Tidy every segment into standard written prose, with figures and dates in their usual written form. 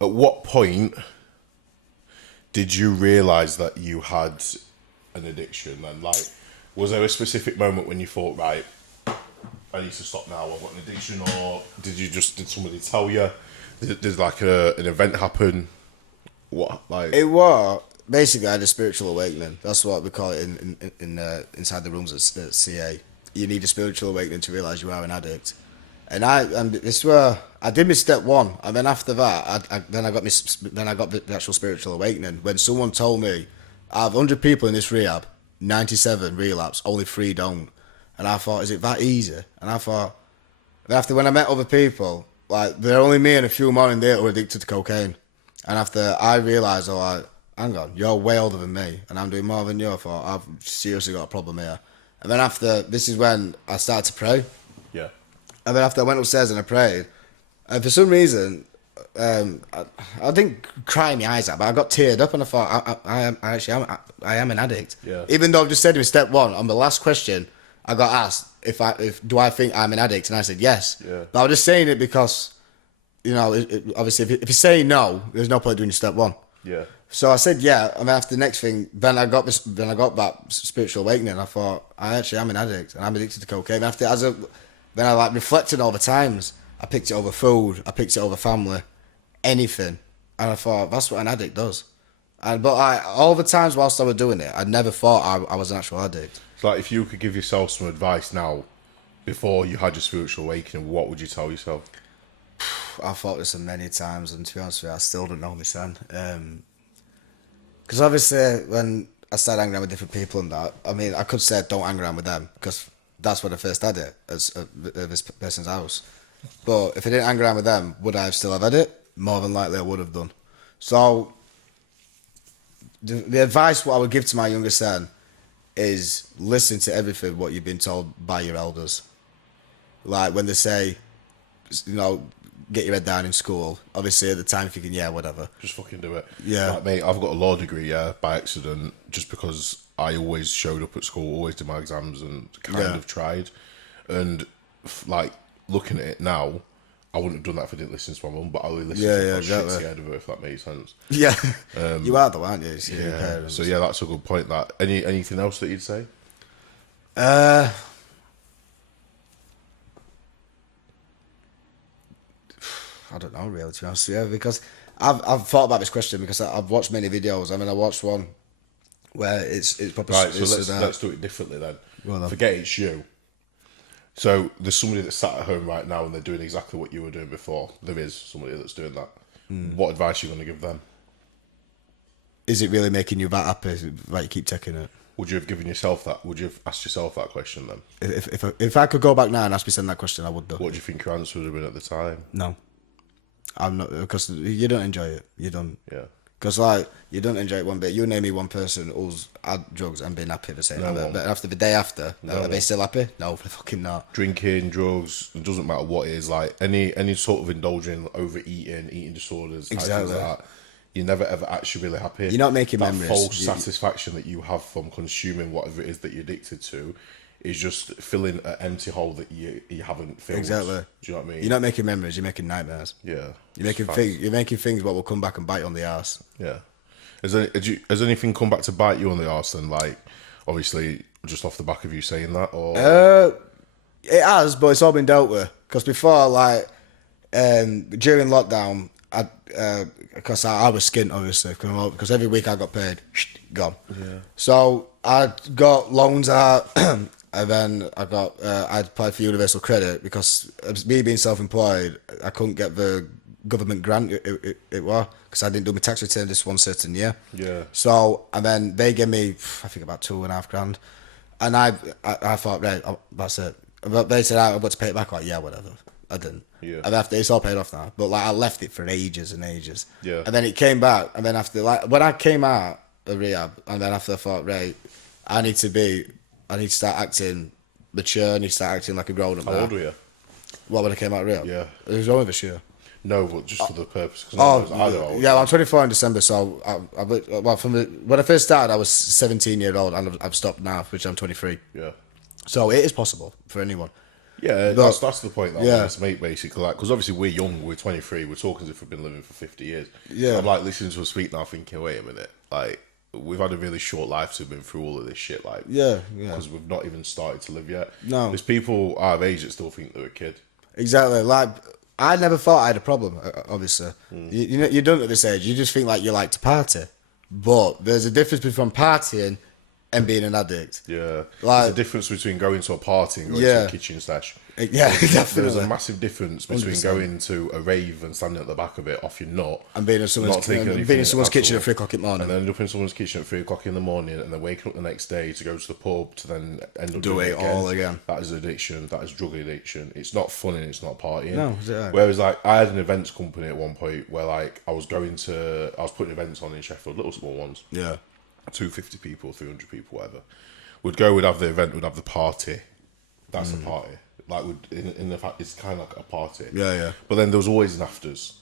At what point did you realise that you had an addiction? And like, was there a specific moment when you thought, right, I need to stop now, I've got an addiction? Or did somebody tell you? Did like an event happen? What, like? It was basically I had a spiritual awakening. That's what we call it in inside the rooms at CA. You need a spiritual awakening to realise you are an addict. And this were I did my step one, and then after that, then I got the actual spiritual awakening when someone told me, out of 100 people in this rehab, 97 relapse, only 3 don't. And I thought, is it that easy? And I thought, then after when I met other people, like there are only me and a few more in there who are addicted to cocaine. And after I realised, oh, hang on, you're way older than me, and I'm doing more than you. I thought, I've seriously got a problem here. And then after, this is when I started to pray. Yeah. And then after I went upstairs and I prayed, and for some reason, I didn't cry my eyes out, but I got teared up and I thought, I am an addict. Yeah. Even though I've just said in step one, on the last question, I got asked if do I think I'm an addict, and I said yes. Yeah. But I was just saying it because, you know, obviously if you say no, there's no point doing step one. Yeah. So I said yeah, and after the next thing, then I got that spiritual awakening. I thought I actually am an addict, and I'm addicted to cocaine. Then I like reflecting all the times. I picked it over food, I picked it over family, anything, and I thought that's what an addict does. But all the times whilst I was doing it, I never thought I was an actual addict. It's like, if you could give yourself some advice now, before you had your spiritual awakening, what would you tell yourself? I've thought this many times, and to be honest with you, I still don't know my son. Because obviously, when I started hanging around with different people and that, I mean, I could say don't hang around with them, because that's when I first had it, at this person's house. But if I didn't hang around with them, would I have still have had it? More than likely I would have done. So, the advice what I would give to my younger son is listen to everything what you've been told by your elders. Like when they say, you know, get your head down in school. Obviously, at the time, thinking, yeah, whatever. Just fucking do it. Yeah. Like, mate, I've got a law degree, yeah, by accident, just because I always showed up at school, always did my exams, and kind of tried. And, like, looking at it now, I wouldn't have done that if I didn't listen to my mum, but I only listened to the shit scared of her, if that makes sense. Yeah. You are though, aren't you? Yeah. So, yeah, that's a good point. That anything else that you'd say? I don't know, really, to be honest with you, because I've thought about this question because I've watched many videos. I mean, I watched one where it's probably... Right, so let's do it differently then. Well, forget it's you. So there's somebody that's sat at home right now and they're doing exactly what you were doing before. There is somebody that's doing that. What advice are you going to give them? Is it really making you that happy? Like you keep taking it? Would you have given yourself that? Would you have asked yourself that question then? If I could go back now and ask me that question, I would do. What do you think your answer would have been at the time? No. I'm not, because you don't enjoy it. You don't. Yeah. Because like you don't enjoy it one bit. You name me one person who's had drugs and been happy the same. But after the day after, are they still happy? No, they're fucking not. Drinking, drugs, it doesn't matter what it is. Like any sort of indulging, overeating, eating disorders, exactly. Like that, you're never ever actually really happy. You're not making that memories. False satisfaction that you have from consuming whatever it is that you're addicted to is just filling an empty hole that you haven't filled. Exactly. Do you know what I mean? You're not making memories. You're making nightmares. Yeah. You're making things. You're making things what will come back and bite you on the arse. Yeah. Has anything come back to bite you on the arse then? Like, obviously, just off the back of you saying that, or it has, but it's all been dealt with. Because before, like, during lockdown, because I was skint obviously, because every week I got paid, gone. Yeah. So I got loans out, and then I applied for universal credit because me being self-employed, I couldn't get the government grant. It was because I didn't do my tax return this one certain year. Yeah. So and then they gave me, I think, about $2,500, and I thought, right, that's it. But they said I'm about to pay it back. Like, yeah, whatever. I didn't. Yeah. And after it's all paid off now, but like I left it for ages and ages. Yeah. And then it came back, and then after, like, when I came out of rehab, and then after I thought, right, I need to start acting mature. I need to start acting like a grown up. How old were you? What, when I came out of rehab? Yeah. It was only this year. No, but just for the purpose. Yeah, I'm 24 in December, so when I first started, I was 17 years old, and I've stopped now, which I'm 23. Yeah. So it is possible for anyone. Yeah, But that's the point that I yeah, wanted to make basically. Like, because obviously we're young, we're 23, we're talking as if we've been living for 50 years. So Yeah. I'm like listening to us speak now, thinking, wait a minute, like we've had a really short life to have been through all of this shit, like yeah, yeah. because we've not even started to live yet. No. There's people our age that still think they're a kid. Exactly. Like, I never thought I had a problem. Obviously, Hmm. you know, you don't at this age. You just think like you like to party, but there's a difference between partying and being an addict. Yeah, there's a Like, difference between going to a party and going to yeah, a kitchen stash. yeah, There's a definitely. massive difference between 100%. going to a rave and standing at the back of it off your nut, And being not taking anything in someone's at kitchen all, at 3 o'clock in the morning. and then end up in someone's kitchen at 3 o'clock in the morning, and then waking up the next day to go to the pub to then end up Do doing it all again. That is addiction. That is drug addiction. It's not fun and it's not partying. No, is it right? Whereas like I had an events company at one point where like I was putting events on in Sheffield, little small ones. Yeah, 250 people, 300 people, whatever. We'd have the event, we'd have the party. That's a party. Like, in the fact, it's kind of like a party. Yeah, yeah. But then there was always an afters.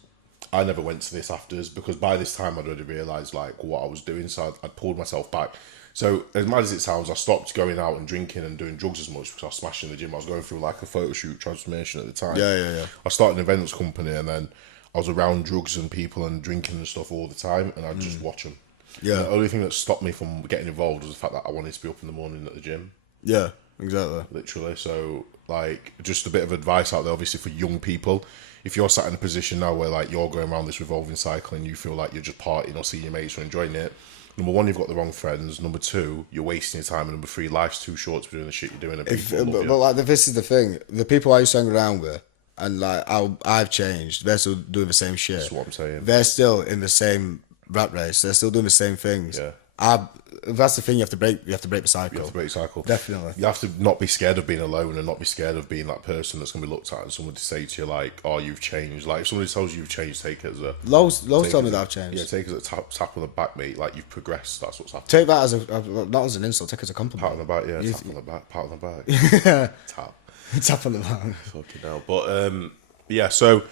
I never went to this afters because by this time I'd already realised like what I was doing, so I'd pulled myself back. So as mad as it sounds, I stopped going out and drinking and doing drugs as much because I was smashing the gym. I was going through like a photo shoot transformation at the time. Yeah, yeah, yeah. I started an events company and then I was around drugs and people and drinking and stuff all the time, and I'd just watch them. Yeah. The only thing that stopped me from getting involved was the fact that I wanted to be up in the morning at the gym, yeah, exactly. literally. So, like, just a bit of advice out there, obviously, for young people. If you're sat in a position now where, like, you're going around this revolving cycle and you feel like you're just partying or seeing your mates or enjoying it, number one, you've got the wrong friends. Number two, you're wasting your time. And number three, life's too short to be doing the shit you're doing. And people love you. But like, this is the thing: the people I used to hang around with, and like, I've changed. They're still doing the same shit. That's what I'm saying. They're still in the same rat race. They're still doing the same things. Yeah. That's the thing. You have to break. You have to break the cycle. You have to break the cycle. Definitely. You have to not be scared of being alone and not be scared of being that person that's going to be looked at and someone to say to you like, oh, you've changed. Like, if somebody tells you you've changed, take it as a... Lowe's take told it me as that I've changed. Yeah, take it as a tap on the back, mate. Like, you've progressed. That's what's happened. Take that as not as an insult. Take it as a Pat on compliment. the back, yeah. You- Tap on the back, pat on the back. Yeah. Tap. Tap on the back. Fucking hell. But, yeah, so...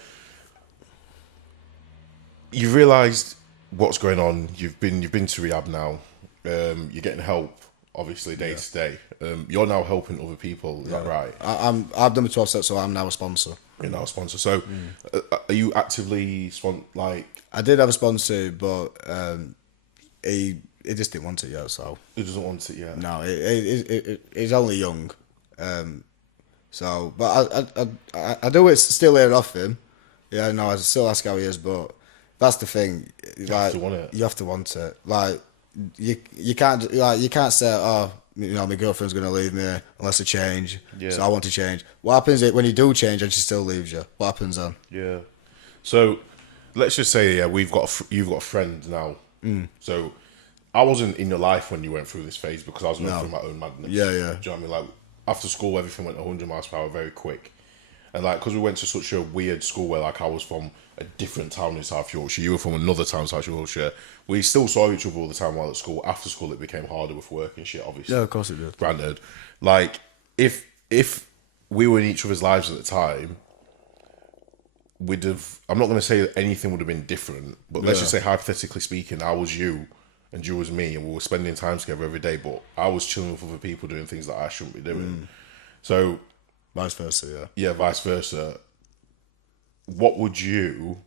You've realised what's going on. You've been to rehab now. You're getting help, obviously, day to day. You're now helping other people. Is that right? I've done the 12 steps, so I'm now a sponsor. You're now a sponsor. So, are you actively like? I did have a sponsor, but he just didn't want it yet. So Who doesn't want it yet? no, he's only young. So, but I do it still hear off him. Yeah, no, I still ask how he is, but that's the thing. You have to want it. You have to want it. Like you can't say, oh, you know, my girlfriend's gonna leave me unless I change. Yeah. So I want to change. What happens is when you do change and she still leaves you? What happens then? Yeah. So, let's just say, yeah, you've got a friend now. So, I wasn't in your life when you went through this phase because I was going through my own madness. Yeah, yeah. Do you know what I mean? Like, after school, everything went 100 miles per hour very quick. And, like, because we went to such a weird school where, like, I was from a different town in South Yorkshire, you were from another town in South Yorkshire, we still saw each other all the time while at school. After school, it became harder with work and shit, obviously. Yeah, of course it did. Granted. Like, if we were in each other's lives at the time, we'd have... I'm not going to say that anything would have been different, but let's just say, hypothetically speaking, I was you and you was me, and we were spending time together every day, but I was chilling with other people doing things that I shouldn't be doing. So... Vice versa, yeah. Yeah, vice versa. What would you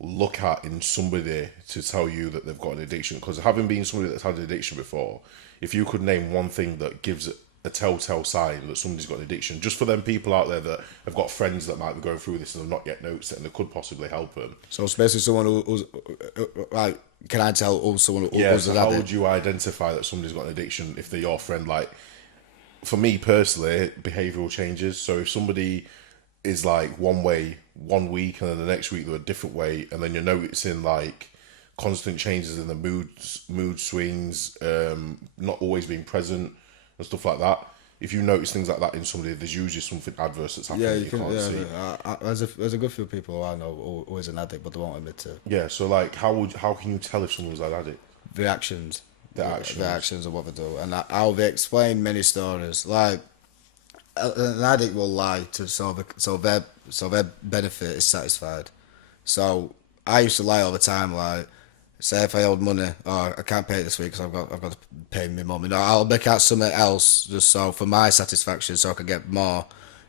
look at in somebody to tell you that they've got an addiction? Because having been somebody that's had an addiction before, if you could name one thing that gives a telltale sign that somebody's got an addiction, just for them people out there that have got friends that might be going through this and have not yet noticed it and they could possibly help them. So it's basically someone who's like, can I tell who's someone who's Yeah, so an how addict? would you identify that somebody's got an addiction if they're your friend? Like, for me personally, behavioural changes. So if somebody is like one way one week and then the next week they're a different way, and then you're noticing like constant changes in the mood swings, not always being present and stuff like that. If you notice things like that in somebody, there's usually something adverse that's happening that you can't see. There's a good few people I know who is an addict, but they won't admit it. Yeah, so like how can you tell if someone's an addict? The actions. The actions of what they do, and how they explain many stories. Like an addict will lie so their benefit is satisfied. So I used to lie all the time. Like, say if I owed money, or I can't pay it this week because I've got to pay my mum. You know, I'll make out something else just so for my satisfaction, so I can get more.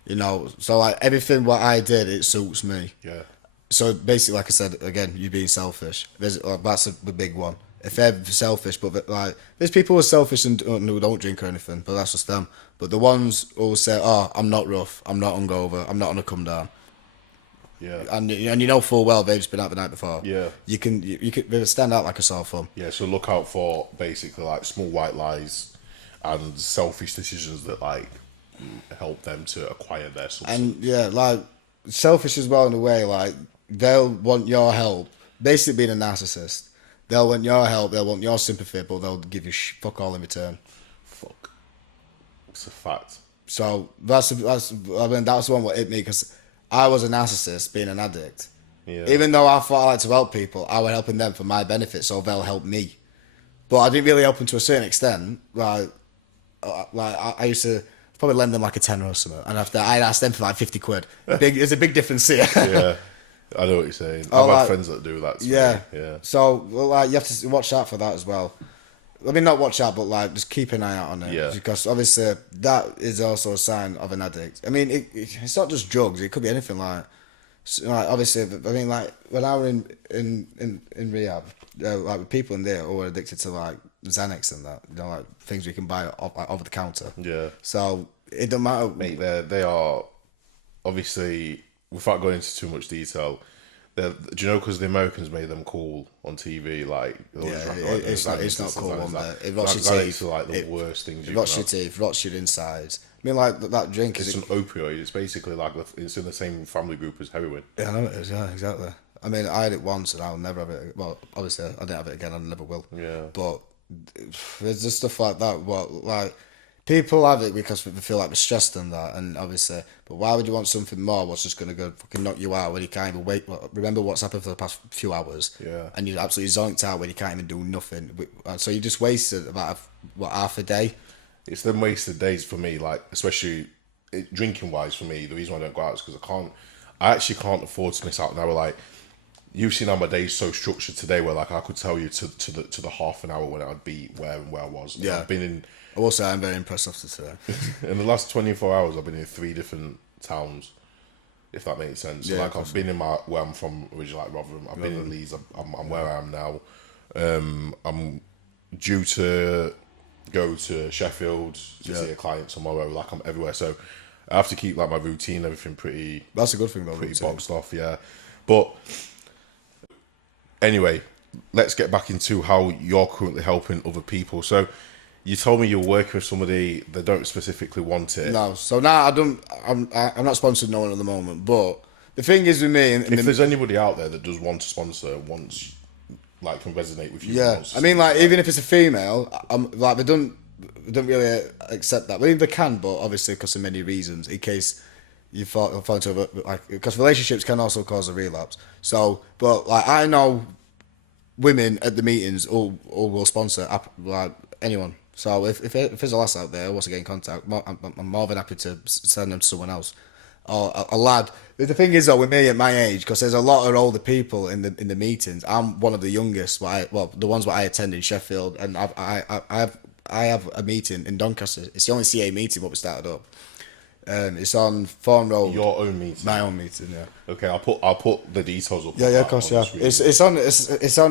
You know, so like everything what I did, it suits me. Yeah. So basically, like I said, again, you being selfish. That's the big one. If they're selfish, but like there's people who are selfish and who don't drink or anything, but that's just them. But the ones who will say, "Oh, I'm not rough. I'm not hungover. I'm not gonna come down," Yeah. and you know full well they've just been out the night before. Yeah. You can they stand out like a sore thumb. Yeah, so look out for basically like small white lies and selfish decisions that like help them to acquire their substance. And yeah, like selfish as well in a way. Like they'll want your help. Basically, being a narcissist, they'll want your help. They'll want your sympathy, but they'll give you fuck all in return. Fuck. It's a fact. So that's I mean that's the one what hit me because I was a narcissist, being an addict. Yeah. Even though I thought I like to help people, I was helping them for my benefit, so they'll help me. But I didn't really help them to a certain extent. I used to probably lend them like a tenner or something, and after I'd ask them for like 50 quid. There's a big difference here. Yeah. I know what you're saying. Oh, I've had like- friends that do that. Yeah. Yeah. So well, like you have to watch out for that as well. I mean, not watch out, but like just keep an eye out on it. Yeah. Because obviously that is also a sign of an addict. I mean, it's not just drugs. It could be anything like obviously. I mean, like when I was in rehab, like with people in there who were addicted to like Xanax and that, you know, like things we can buy over the counter. Yeah. So it don't matter. Mate, they are obviously, without going into too much detail, do you know because the Americans made them cool on TV? Like, It's not cool one bit. It rots your Xanax teeth. are like the worst things It you rots can your have. teeth, rots your insides. I mean, like that drink It's is. an opioid. It's basically like it's in the same family group as heroin. Yeah, I know it is. Yeah, exactly. I mean, I had it once, and I'll never have it. Well, obviously, I didn't have it again. I never will. Yeah. But there's just stuff like that. What like people have it because they feel like they're stressed and that, and obviously. But why would you want something more? What's just gonna go fucking knock you out when you can't even wait? Remember what's happened for the past few hours. Yeah. And you're absolutely zonked out when you can't even do nothing. So you just wasted about half a day. It's them wasted days for me, like especially drinking wise for me. The reason why I don't go out is because I actually can't afford to miss out. Now, like you've seen how my day's so structured today, where like I could tell you to the half an hour when I'd be where I was. And Yeah. I've been in I will say I'm very impressed after today. in the last 24 hours. I've been in 3 different towns, if that makes sense. So Yeah, like I've been in where I'm from originally, like Rotherham. I've been in Leeds. I'm where I am now. I'm due to go to Sheffield to see a client tomorrow. Like I'm everywhere, so I have to keep like my routine, everything pretty That's a good thing though. pretty boxed off. Yeah, but anyway, let's get back into how you're currently helping other people. So you told me you're working with somebody that don't specifically want it. No, so now I don't. I'm not sponsored no one at the moment. But the thing is with me, If there's anybody out there that does want to sponsor, wants like can resonate with you, yeah, wants to I mean, speak like to even if it's a female, I'm like they don't really accept that. I mean, they can, but obviously because of many reasons. In case you fall into like because relationships can also cause a relapse. So, but like I know women at the meetings who will sponsor like anyone. So if there's a lass out there who wants to get in contact, I'm more than happy to send them to someone else or a lad. The thing is though, with me at my age, because there's a lot of older people in the meetings. I'm one of the youngest. The ones that I attend in Sheffield, and I have a meeting in Doncaster. It's the only CA meeting what we started up. It's on Fawn Road. your own meeting. My own meeting, yeah. Okay, I'll put the details up. Yeah, of course, yeah. It's on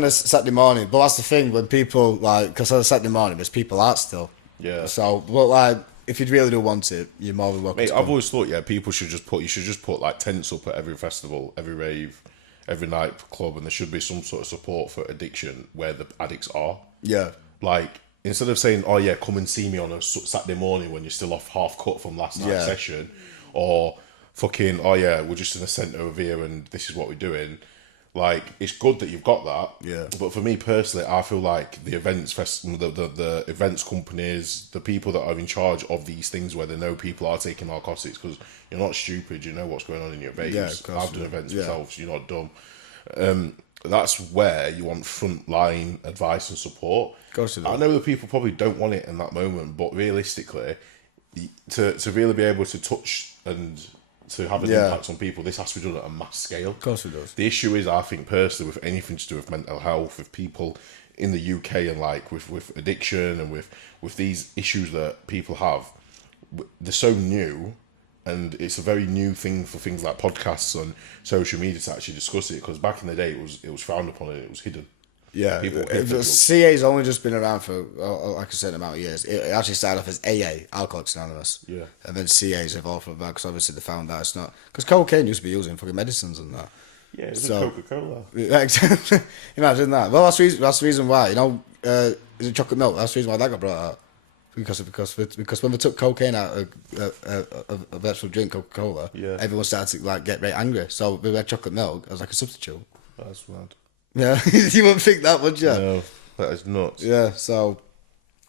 a Saturday morning, but that's the thing when people like because on a Saturday morning there's people out still. Yeah. So, but like if you really do want it, you're more than welcome. Mate, to I've come. always thought, you should just put like tents up at every festival, every rave, every night club, and there should be some sort of support for addiction where the addicts are. Yeah, Like instead of saying, "Oh yeah, come and see me on a Saturday morning when you're still off half cut from last night's session," or fucking, "Oh yeah, we're just in a centre over here and this is what we're doing." Like it's good that you've got that. Yeah. But for me personally, I feel like the the events companies, the people that are in charge of these things, where they know people are taking narcotics, because you're not stupid, you know what's going on in your veins. Yeah, of course I've done you do. events Yeah. myself, so you're not dumb. That's where you want frontline advice and support. Of course you do. I know that people probably don't want it in that moment, but realistically, to really be able to touch and to have an impact on people, this has to be done at a mass scale. Of course it does. The issue is, I think personally, with anything to do with mental health, with people in the UK and like with addiction and with these issues that people have, they're so new and it's a very new thing for things like podcasts on social media to actually discuss it. Because back in the day, it was frowned upon and it was hidden. Yeah, People hid the drugs. CA's only just been around for like a certain amount of years. It actually started off as AA, Alcoholics Anonymous. Yeah. And then CA's evolved from that because obviously they found out it's not... Because cocaine used to be used in fucking medicines and that. Yeah, it was So- a Coca-Cola. Yeah, exactly. Imagine that. Well, that's the reason why, you know, is it chocolate milk? That's the reason why that got brought out. Because when they took cocaine out of a virtual drink, Coca-Cola, Yeah. everyone started to like get very angry. So we had chocolate milk as like a substitute. That's mad. Yeah, you wouldn't think that, would you? No, that is nuts. Yeah. So,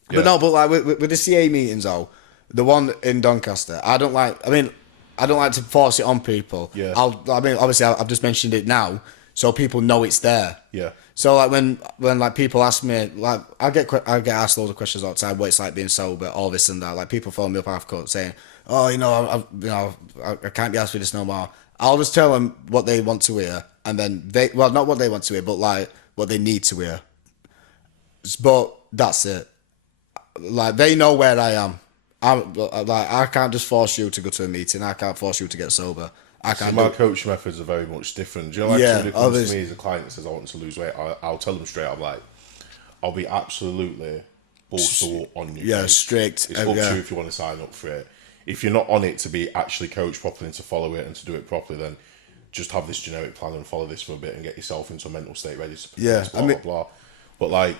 Yeah. but like with the CA meetings though, the one in Doncaster, I don't like to force it on people. Yeah. Obviously I've just mentioned it now, so people know it's there. Yeah. So like when like people ask me, like I get asked loads of questions all the time, what it's like being sober, all this and that. Like people phone me up after saying, oh, I can't be asked for this no more. I'll just tell them what they want to hear, and then not what they want to hear, but like what they need to hear. But that's it. Like they know where I am. I can't just force you to go to a meeting. I can't force you to get sober. I can't. My coaching methods are very much different. Do you know, like somebody comes to me as a client and says, I want to lose weight, I'll tell them straight, I'm like, I'll be absolutely balls on you. Yeah, mate. strict. It's up to you if you want to sign up for it. If you're not on it to be actually coached properly and to follow it and to do it properly, then just have this generic plan and follow this for a bit and get yourself into a mental state ready to progress, blah, blah, blah. But like,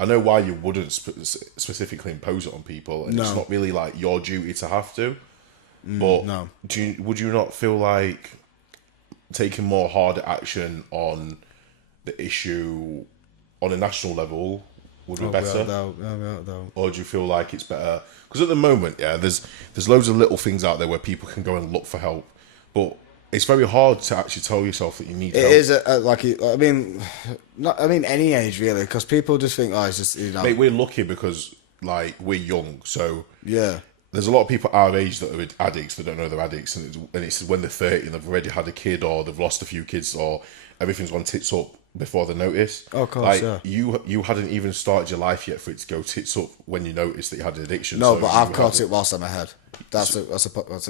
I know why you wouldn't specifically impose it on people, and it's not really like your duty to have to. But no. Would you not feel like taking more harder action on the issue on a national level would be better? Or do you feel like it's better? Because at the moment, yeah, there's loads of little things out there where people can go and look for help, but it's very hard to actually tell yourself that you need help. It is any age really, because people just think, oh, it's just, you know. Mate, we're lucky because like we're young, so Yeah. there's a lot of people our age that are addicts that don't know they're addicts, and it's when they're 30 and they've already had a kid or they've lost a few kids or everything's gone tits up before they notice. Oh, of course, like, you hadn't even started your life yet for it to go tits up when you noticed that you had an addiction. No, so but I've caught it whilst I'm ahead. That's a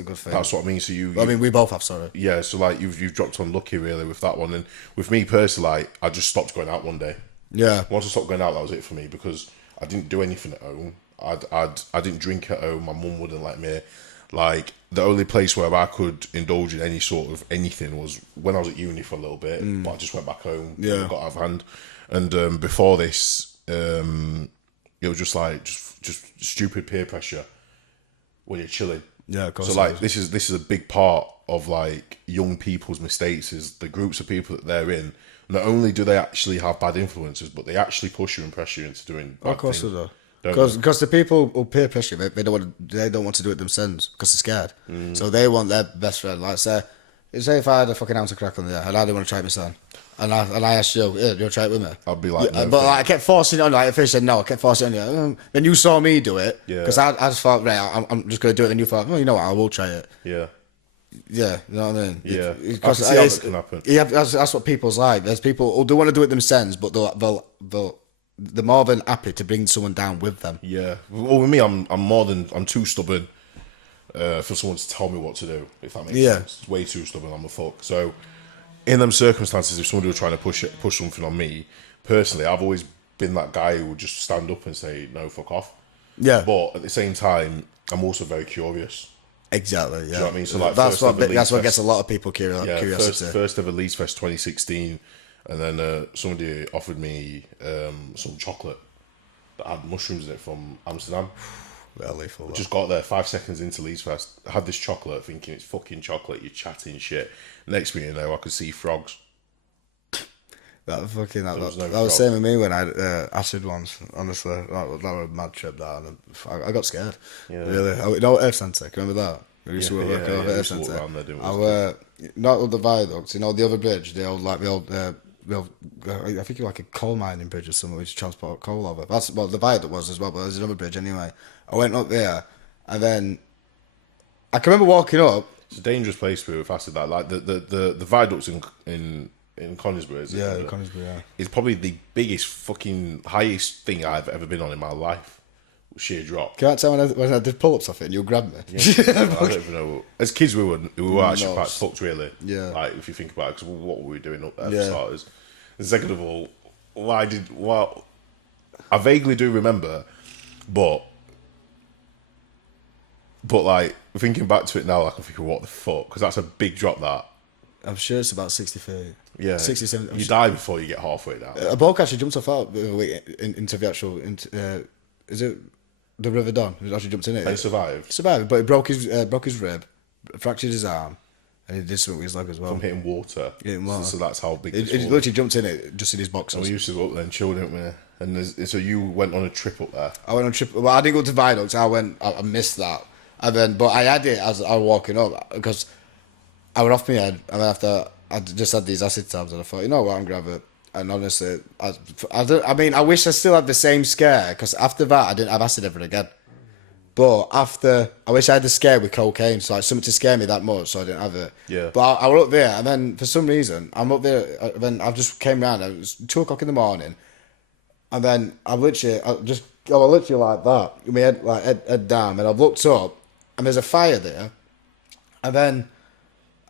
good thing. That's what I mean. So we both have, sorry. yeah. So like you've dropped on lucky really with that one, and with me personally, like I just stopped going out one day. Yeah. Once I stopped going out, that was it for me because I didn't do anything at home. I didn't drink at home. My mum wouldn't let me. Like the only place where I could indulge in any sort of anything was when I was at uni for a little bit. But I just went back home. Yeah. Got out of hand. And before this, it was just like just stupid peer pressure when you're chilling. Yeah, of course. So like this is a big part of like young people's mistakes is the groups of people that they're in. Not only do they actually have bad influences, but they actually push you and pressure you into doing bad Of course things. they do. Don't they? Because the people who peer pressure, they don't want to do it themselves because they're scared. So they want their best friend. Like say if I had a fucking ounce of crack on there and I didn't want to try it myself, and I asked you, yeah, you'll try it with me. I'd be like, yeah, no, but thanks. like, I kept forcing it on. Like if they said no, I kept forcing it on you. Then you saw me do it. Yeah. Because I just thought, right, I'm just gonna do it. And you thought, oh, you know what, I will try it. Yeah. Yeah, you know what I mean. Yeah. I can Because see how that can happen. Yeah, that's what people's like. There's people who do want to do it themselves, but they're more than happy to bring someone down with them. Yeah. Well, with me, I'm too stubborn for someone to tell me what to do. If that makes sense, it's way too stubborn. I'm a fuck. So, in them circumstances, if somebody were trying to push something on me, personally, I've always been that guy who would just stand up and say no, fuck off. Yeah. But at the same time, I'm also very curious. Exactly. Yeah. Do you know what I mean? So like, that's what gets a lot of people curiosity. First ever Leeds Fest 2016, and then somebody offered me some chocolate that had mushrooms in it from Amsterdam. Well, lethal. Just got there 5 seconds into Leeds Fest. I had this chocolate, thinking it's fucking chocolate. You're chatting shit. Next thing you know, I could see frogs. That was no the same with me when I had acid once. Honestly, that was a mad trip. I got scared. Yeah. Really. Earth Centre. Can you remember that? We used to work over Earth Centre. Not with the viaducts. You know the other bridge. I think it's like a coal mining bridge or something which transport coal over. That's what the viaduct was as well. But there's another bridge anyway. I went up there, and then I can remember walking up. It's a dangerous place with acid. That like the viaducts in Conisbrough, is it? Yeah, Conisbrough, yeah. It's probably the biggest fucking highest thing I've ever been on in my life. sheer drop. Can't tell when I did pull-ups off it and you'll grab me. I don't even know. As kids, we were actually quite fucked, really. Yeah. Like, if you think about it, because what were we doing up there, for Yeah. starters? And second of all, I vaguely do remember, but like, thinking back to it now, like, I'm thinking, what the fuck? Because that's a big drop, that. I'm sure it's about 60 feet. Yeah. 60, 70. You die before you get halfway down. A bloke actually jumped off out into the actual... is it the River Don? He actually jumped in it. And he survived. He survived, but he broke his rib, fractured his arm, and he did something with his leg as well. From hitting water. So that's how big this He was. literally jumped in it, just in his boxers. And we used to go up there and chill, didn't we? And so you went on a trip up there. I went on trip. Well, I didn't go to Viaducts. I missed that. And then, but I had it as I was walking up because I went off my head. And then after I just had these acid tabs, and I thought, you know what, I'm gonna have it. And honestly, I wish I still had the same scare because after that I didn't have acid ever again. But after, I wish I had the scare with cocaine, so like something to scare me that much, so I didn't have it. Yeah. But I was up there, and then for some reason I'm up there. Then I just came round. It was 2:00 in the morning. And then I was literally like that, my head, like head down, and I've looked up, and there's a fire there, and then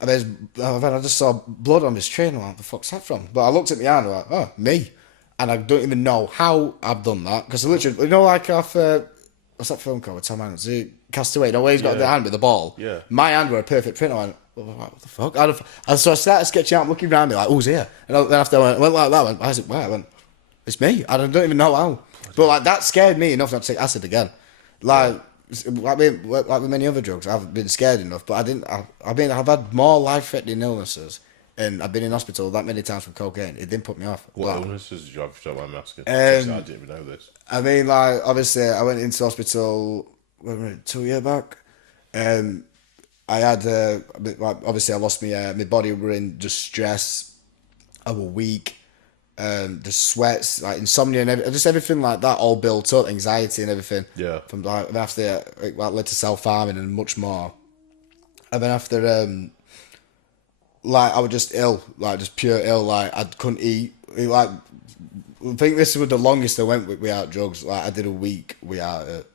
I just saw blood on this train. I'm like, what the fuck's that from? But I looked at my hand, and I'm like, oh, me, and I don't even know how I've done that because literally, you know, like off what's that film called with Tom Hanks? Castaway. You know where he's got the hand with the ball. Yeah. My hand were a perfect print. I went, what the fuck? And so I started sketching out, looking around me like, who's here? And then after I went like that, I went, why is it? Where? I went, it's me. I don't even know how. But like that scared me enough not to take acid again. Like with many other drugs, I've been scared enough. But I didn't. I've had more life-threatening illnesses, and I've been in hospital that many times from cocaine. It didn't put me off. What illnesses did you have, if you don't mind me asking? I didn't even know this. I mean, like, obviously, I went into hospital 2 years back. I had, obviously, I lost my body were in just stress. I was weak. The sweats, like insomnia and just everything like that, all built up, anxiety and everything. Yeah. From like after, like led to self-harming and much more. And then after, like I was just ill, like just pure ill. Like I couldn't eat. Like I think this was the longest I went without drugs. Like I did a week without it.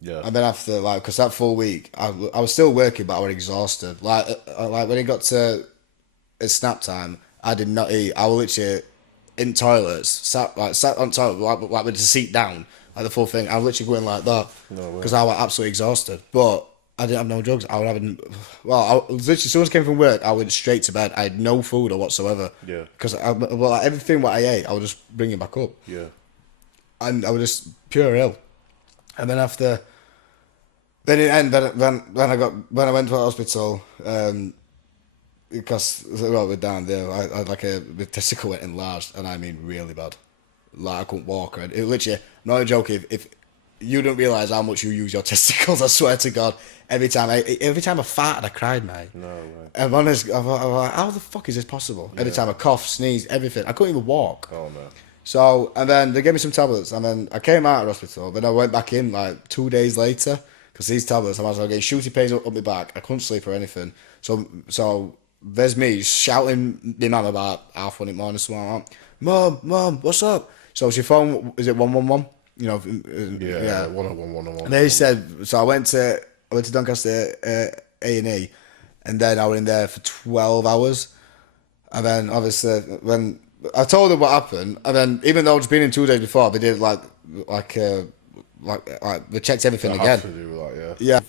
Yeah. And then after, like, because that full week, I was still working, but I was exhausted. Like when it got to snap time, I did not eat. I was literally in toilets, sat on toilet, like with the seat down, like the full thing. I was literally going like that because I was absolutely exhausted. But I didn't have no drugs. I was having, I was literally, as soon as I came from work, I went straight to bed. I had no food or whatsoever. Yeah. Because like, everything what I ate, I would just bring it back up. Yeah. And I was just pure ill. And then after, then it ended. When I went to the hospital, because we're down there, I had like the testicle went enlarged, and I mean really bad. Like I couldn't walk. It literally, I'm not joking. If you don't realise how much you use your testicles, I swear to God, every time I farted, I cried, mate. No way. I'm honest. I'm like, how the fuck is this possible? Every time I cough, sneeze, everything, I couldn't even walk. Oh no. So, and then they gave me some tablets, and then I came out of hospital, then I went back in like 2 days later, because these tablets, I was getting shooty pains up my back, I couldn't sleep or anything. So there's me shouting my mum about 1:30 in the morning, something like that. Mum, what's up? So she phoned, is it 111? You know, Yeah. 101. And they said, so I went to Doncaster A&E, and then I was in there for 12 hours, and then obviously when I told them what happened, and then even though it's been in 2 days before, they did like they checked everything They again. have to do that, Yeah.